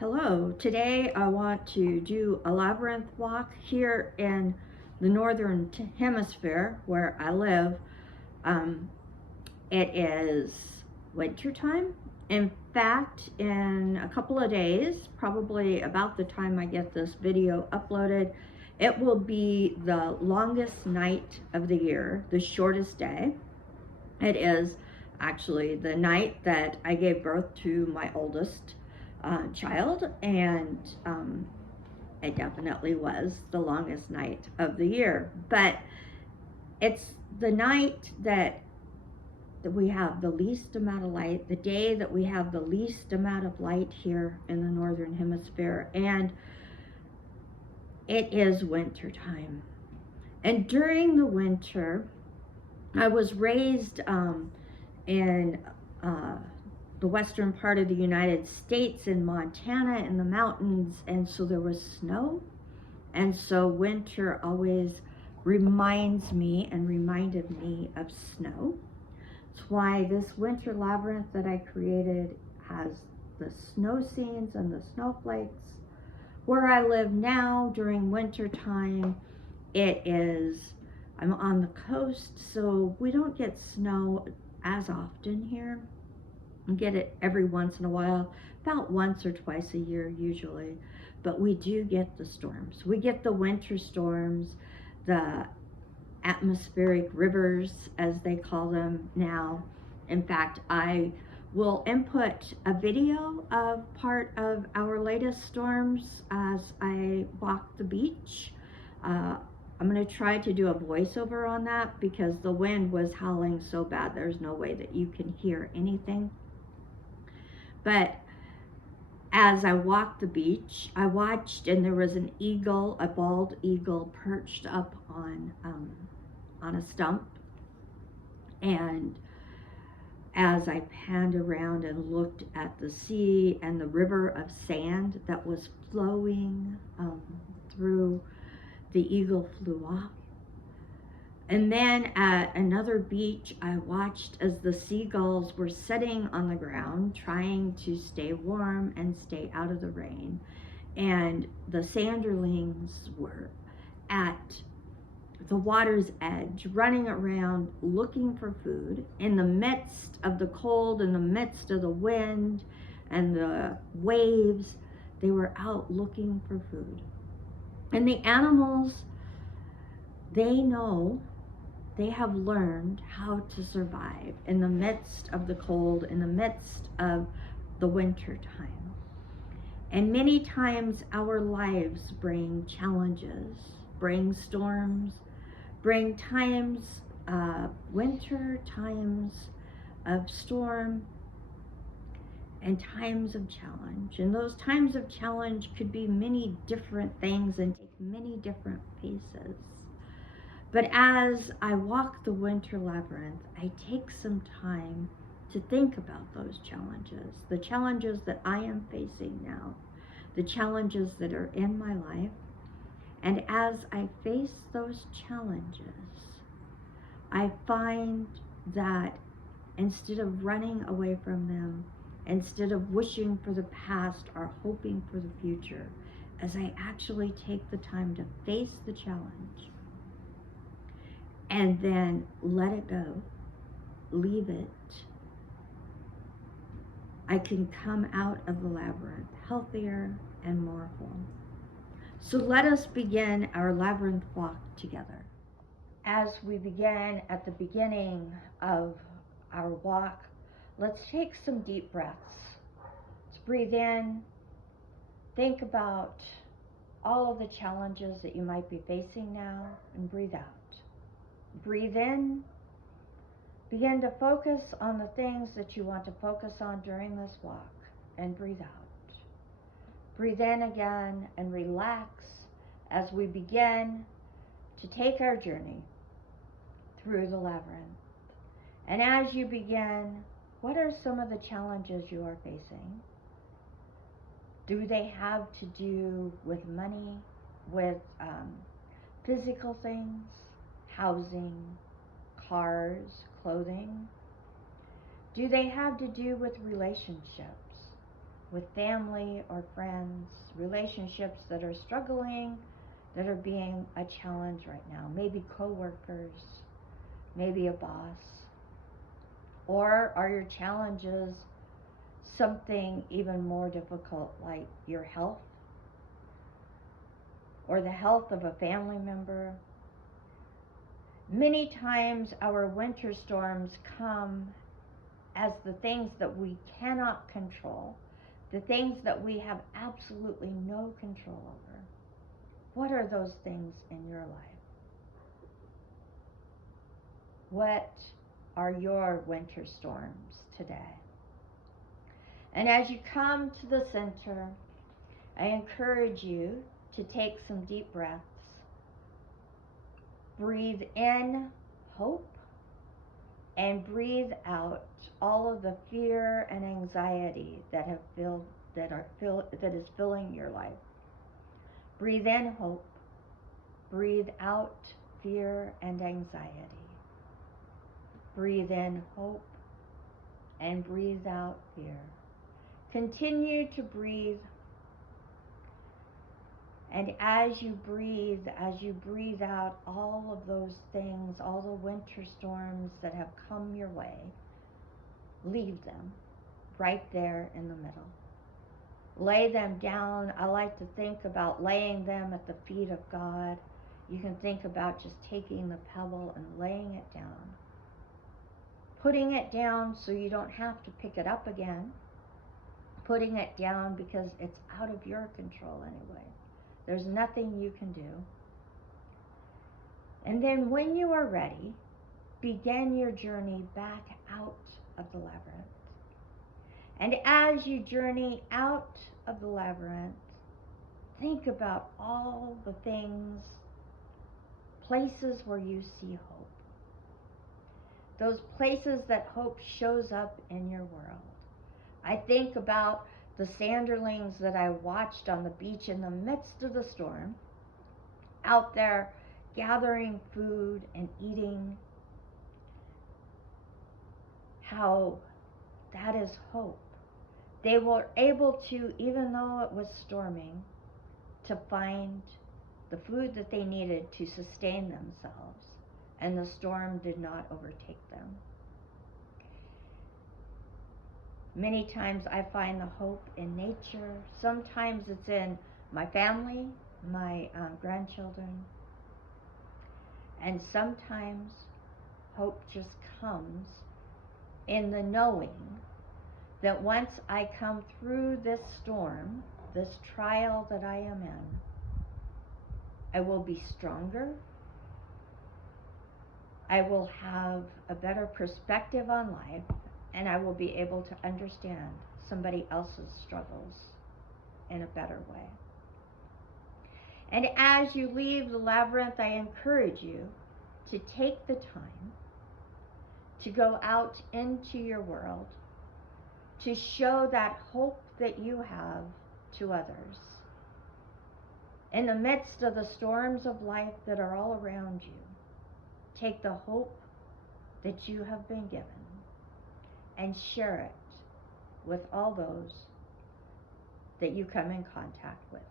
Hello, today I want to do a labyrinth walk here in the northern hemisphere where I live. Um, it is winter time. In fact, in a couple of days, probably about the time I get this video uploaded, it will be the longest night of the year, the shortest day. It is actually the night that I gave birth to my oldest child, and it definitely was the longest night of the year. But it's the night that we have the least amount of light, the day that we have the least amount of light here in the northern hemisphere, and it is winter time. And during the winter, I was raised in the western part of the United States in Montana in the mountains, and so there was snow, and so winter always reminds me and reminded me of snow. That's why this winter labyrinth that I created has the snow scenes and the snowflakes. Where I live now during winter time, I'm on the coast, so we don't get snow as often here. We get it every once in a while, about once or twice a year usually, but we do get the storms. We get the winter storms, the atmospheric rivers, as they call them now. In fact, I will input a video of part of our latest storms as I walk the beach. I'm going to try to do a voiceover on that because the wind was howling so bad there's no way that you can hear anything. But as I walked the beach, I watched, and there was an eagle, a bald eagle, perched up on a stump. And as I panned around and looked at the sea and the river of sand that was flowing through, the eagle flew off. And then at another beach, I watched as the seagulls were sitting on the ground, trying to stay warm and stay out of the rain. And the sanderlings were at the water's edge, running around looking for food in the midst of the cold, in the midst of the wind and the waves. They were out looking for food. And the animals, they know, they have learned how to survive in the midst of the cold, in the midst of the winter time. And many times our lives bring challenges, bring storms, bring times of winter, times of storm, and times of challenge. And those times of challenge could be many different things and take many different paces. But as I walk the winter labyrinth, I take some time to think about those challenges, the challenges that I am facing now, the challenges that are in my life. And as I face those challenges, I find that instead of running away from them, instead of wishing for the past or hoping for the future, as I actually take the time to face the challenge and then let it go, leave it, I can come out of the labyrinth healthier and more whole. So let us begin our labyrinth walk together. As we begin at the beginning of our walk, let's take some deep breaths. Let's breathe in, think about all of the challenges that you might be facing now, and breathe out. Breathe in, begin to focus on the things that you want to focus on during this walk, and breathe out. Breathe in again and relax as we begin to take our journey through the labyrinth. And as you begin, what are some of the challenges you are facing? Do they have to do with money, with physical things, housing, cars, clothing? Do they have to do with relationships? with family or friends, relationships that are struggling, that are being a challenge right now. Maybe coworkers, maybe a boss. Or are your challenges something even more difficult, like your health or the health of a family member? Many times our winter storms come as the things that we cannot control, the things that we have absolutely no control over. What are those things in your life? What are your winter storms today? And as you come to the center, I encourage you to take some deep breaths. Breathe in hope and breathe out all of the fear and anxiety that is filling your life. Breathe in hope. Breathe out fear and anxiety. Breathe in hope and breathe out fear. Continue to breathe. And as you breathe out all of those things, all the winter storms that have come your way, leave them right there in the middle. Lay them down. I like to think about laying them at the feet of God. You can think about just taking the pebble and laying it down. Putting it down so you don't have to pick it up again. Putting it down because it's out of your control anyway. There's nothing you can do. And then when you are ready, begin your journey back out of the labyrinth. And as you journey out of the labyrinth, think about all the things, places where you see hope. Those places that hope shows up in your world. I think about the sanderlings that I watched on the beach in the midst of the storm, out there gathering food and eating. How that is hope. They were able to, even though it was storming, to find the food that they needed to sustain themselves, and the storm did not overtake them. Many times I find the hope in nature. Sometimes it's in my family, my grandchildren. And sometimes hope just comes in the knowing that once I come through this storm, this trial that I am in, I will be stronger. I will have a better perspective on life, and I will be able to understand somebody else's struggles in a better way. And as you leave the labyrinth, I encourage you to take the time to go out into your world, to show that hope that you have to others. In the midst of the storms of life that are all around you, take the hope that you have been given and share it with all those that you come in contact with.